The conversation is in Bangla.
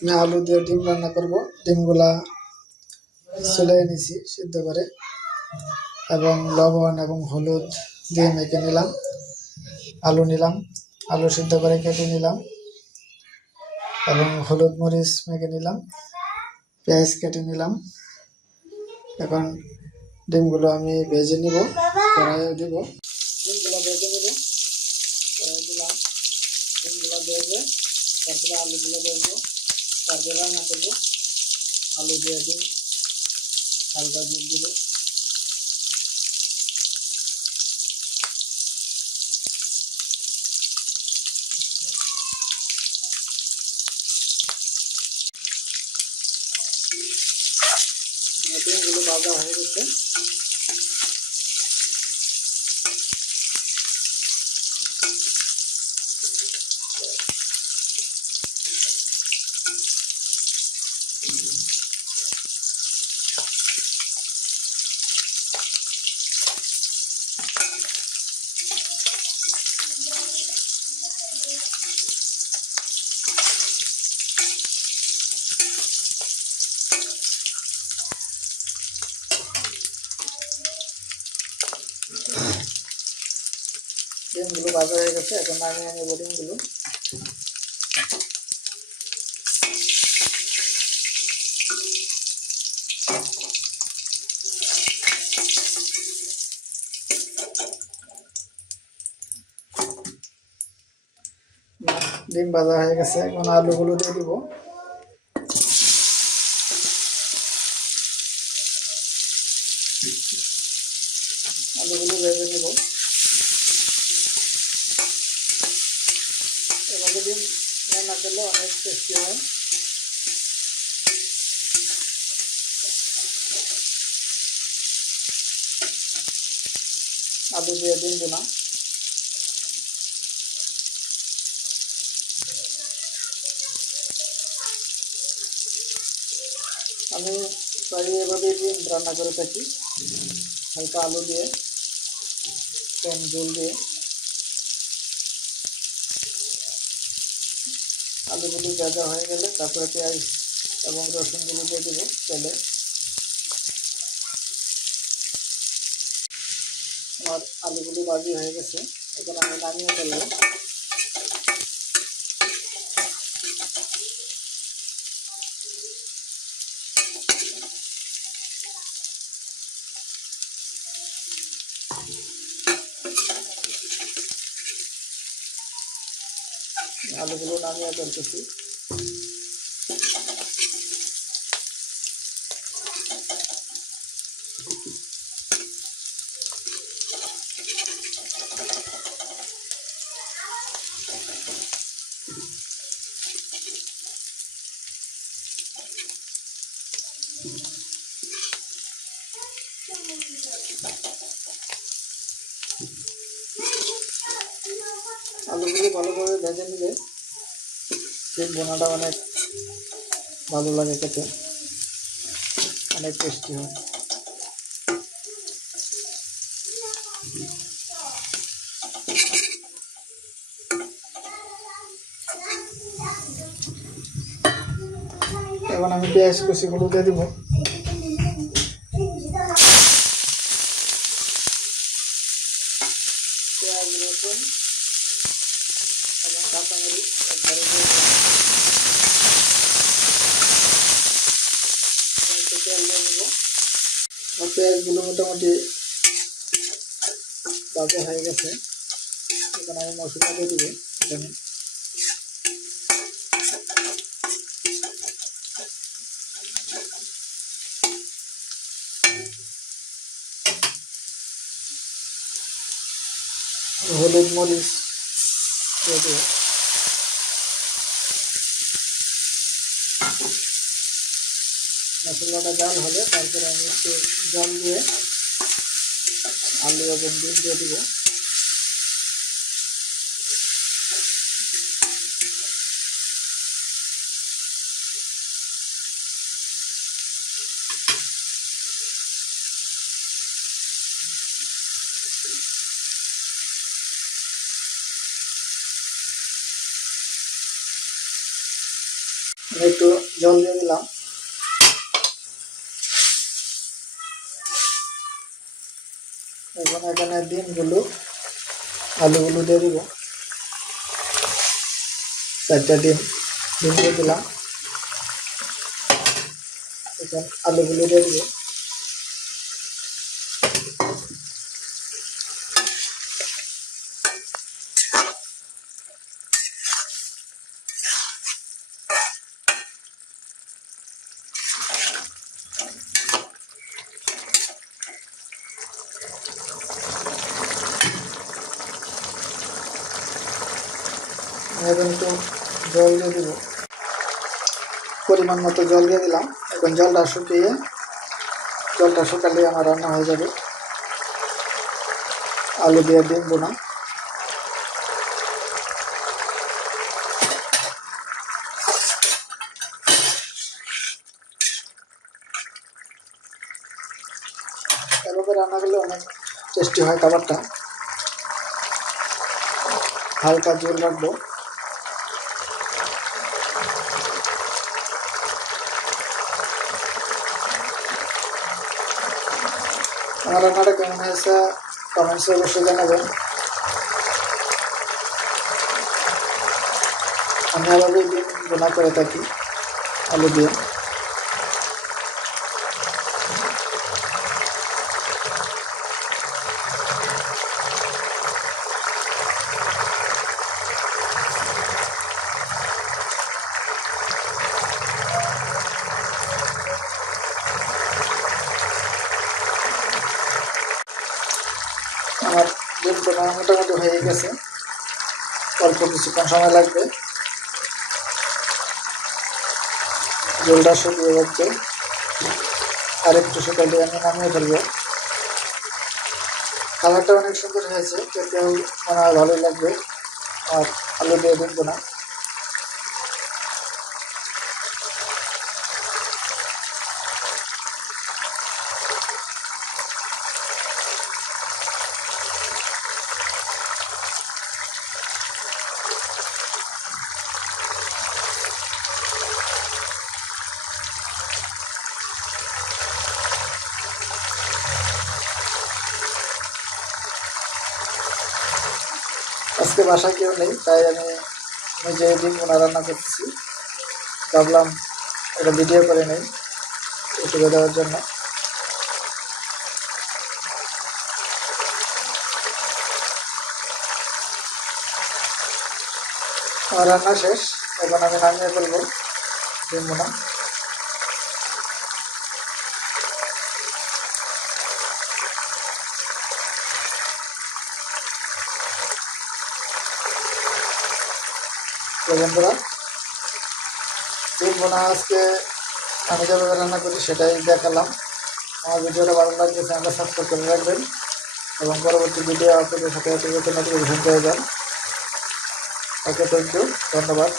আমি আলু দিয়ে ডিম রান্না করব। ডিমগুলা চুলে নিছি সিদ্ধ করে, এবং লবণ এবং হলুদ দিয়ে মেখে নিলাম। আলু নিলাম, আলু সিদ্ধ করে কেটে নিলাম, এবং হলুদ মরিচ মেখে নিলাম, পেঁয়াজ কেটে নিলাম। এখন ডিমগুলো আমি ভেজে নিব, কড়াইয়ে দিব। ডিমগুলো ভেজে নিব, কড়াইয়ে দিলাম। ডিমগুলো ভেজে তারপরে আলুগুলো ভেজবো, তারপরে রান্না করবো। আলু দিয়ে দিন, হালকা দুধ দিব। ডিমগুলো ভাজা হয়ে গেছে। ডিমগুলো ভাজা হয়ে গেছে, এখন নামিয়ে নেব ডিমগুলো। ডিম ভাজা হয়ে গেছে, এখন আলুগুলো দিয়ে দিব। আলুগুলো ভেজে নেব। এভাবে ডিম রান্না করলে অনেক টেস্টি হয়। আলু দিয়ে ডিম বোনা। আমি প্রায় এভাবে ডিম রান্না করে থাকি, হালকা আলু দিয়ে, কম ঝোল দিয়ে। আলুগুলো ভাজা হয়ে গেলে তারপরে পেঁয়াজ এবং রসুনগুলো দিয়ে দেবো তেলে। আমার আলুগুলো ভাজি হয়ে গেছে, এখন আমি নামিয়ে ফেলবো। আলুগুলো নামিয়ে ফেলতেছি। আলুগুলো ভালোভাবে ভেজে নিলে ডিম বোনাটা অনেক ভালো লাগে খেতে, অনেক টেস্টি হয়। এখন আমি পেঁয়াজ কুচিগুলো দিয়ে দিব। পেঁয়াজ, রসুন এবং কাঁচামরিচ একবারে দিয়ে তেল দিয়ে নেব। আর পেঁয়াজগুলো মোটামুটি ভাজা হয়ে গেছে, এখন আমি মশলা দিয়ে দিব। এখানে হলুদ মরিচ দিয়ে দেব। মশলাটা জাল হলে তারপরে আমি একটু জল দিয়ে আলু এবং ডিম দিয়ে দিব। আমি একটু জল দিয়ে দিলাম। এখন এখানে ডিমগুলো আলুগুলো দিয়ে দিব। 4টা ডিম দিয়ে দিলাম। এখন আলুগুলো দিয়ে দিব। এখন একটু জল দিয়ে দিব, পরিমাণ মতো জল দিয়ে দিলাম। এখন জলটা শুকালে আমার রান্না হয়ে যাবে আলু দিয়ে ডিম বোনা। এভাবে রান্না করলে অনেক টেস্টি হয় খাবারটা। হালকা ঝোল রাখবো। আমার রান্নাটা কেমন হয়েছে কমেন্টসে অবশ্যই জানাবেন। আমি এভাবে ডিম বোনা করে থাকি আলু দিয়ে। আমার ডিম বোনা মোটামুটি হয়ে গেছে, অল্প কিছুক্ষণ সময় লাগবে। জলটা শুকিয়ে যাচ্ছে, আর একটু শুকাইলে আমি নামিয়ে ফেলবো। কালারটা অনেক সুন্দর হয়েছে, খেতেও মনে হয় ভালোই লাগবে। আর আলু দিয়ে ডিম বোনা আজকে বাসায় কেউ নেই, তাই আমি নিজে ডিম বোনা রান্না করতেছি। ভাবলাম এটা ভিডিও করে নেই ইউটিউবে দেওয়ার জন্য। আমার রান্না শেষ, এখন আমি নামিয়ে ফেলবো ডিম বোনা। তো বন্ধুরা, ডিম বোনা আজকে আমি যেভাবে রান্না করি সেটাই দেখালাম। আমার ভিডিওটা ভালো লাগলে চ্যানেলটা সাবস্ক্রাইব করে রাখবেন এবং পরবর্তী ভিডিও আপনাদের সাথে নোটিফিকেশন পেয়ে যান। ওকে, থ্যাংক ইউ, ধন্যবাদ।